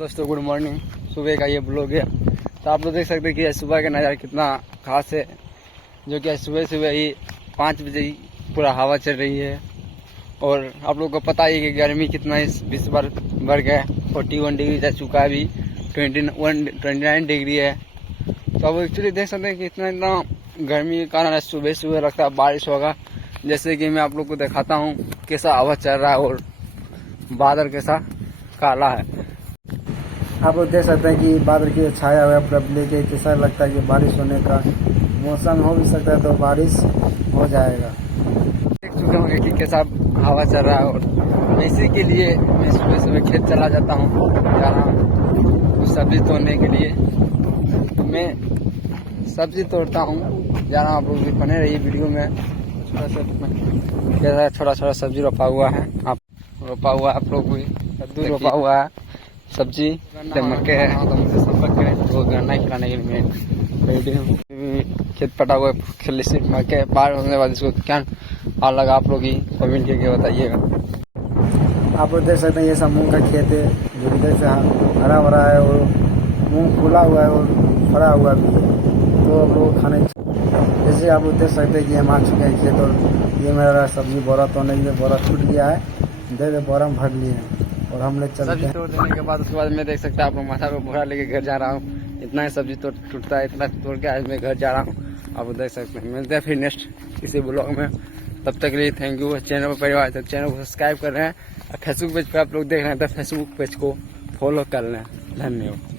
दोस्तों good morning. सुबह का ये ब्लॉग है। तो आप लोग देख सकते हैं कि सुबह का नज़ारा कितना खास है, जो कि सुबह सुबह ही 5 बजे ही पूरा हवा चल रही है। और आप लोग को पता ही कि गर्मी कितना इस बार बढ़ गया, 41 डिग्री जा चुका है, अभी 29 डिग्री है। तो अब एक्चुअली देख सकते हैं कि इतना गर्मी के कारण सुबह सुबह लगता है बारिश होगा। जैसे कि मैं आप लोग को दिखाता हूँ कैसा हवा चल रहा है और बादल कैसा काला है। आप लोग देख सकते हैं कि बादल की छाया हुआ पूरा ब्लैक है। कैसा लगता है कि बारिश होने का मौसम हो भी सकता है, तो बारिश हो जाएगा। देख चुके होंगे कि कैसा हवा चल रहा है। और इसी के लिए मैं सुबह सुबह खेत चला जाता हूँ, जा रहा हूँ कुछ सब्जी तोड़ने के लिए। तो मैं सब्जी तोड़ता हूँ, जा रहा हूँ। आप लोग भी बने रहिए वीडियो में। कैसा छोटा छोटा सब्जी रोपा हुआ है, आप लोग भी कद्दू रोपा हुआ है, सब्जी मक्के है। संपर्क करें तो गन्ना खिलाने के लिए मैं खेत पटा हुआ खेल से मक्के बाहर होने के बाद इसको क्या हाल लगा, आप लोग ही कमेंट करके बताइएगा। आप लोग देख सकते हैं ये सब मूंग का खेत है, जो इधर से हरा भरा है और मूंग फूला हुआ है और फरा हुआ भी है। तो हम लोग खाने जैसे आप लोग देख सकते हैं कि हम आ चुके हैं खेत। और ये मेरा सब्जी बोरा तोड़ने के लिए बोरा टूट गया है, दे बोरा में भर लिए हैं और हम लोग चलते हैं। तोड़ देने के बाद उसके बाद मैं देख सकता है आप लोग माथा पे बोरा लेके घर जा रहा हूँ। इतना ही सब्जी टूटता है, इतना तोड़ के आज मैं घर जा रहा हूँ। आप देख सकते हैं। मिलते हैं फिर नेक्स्ट किसी ब्लॉग में। तब तक के लिए थैंक यू। चैनल पर परिवार तक चैनल को सब्सक्राइब कर रहे हैं और फेसबुक पेज पर आप लोग देख रहे हैं तो फेसबुक पेज को फॉलो कर लें। धन्यवाद।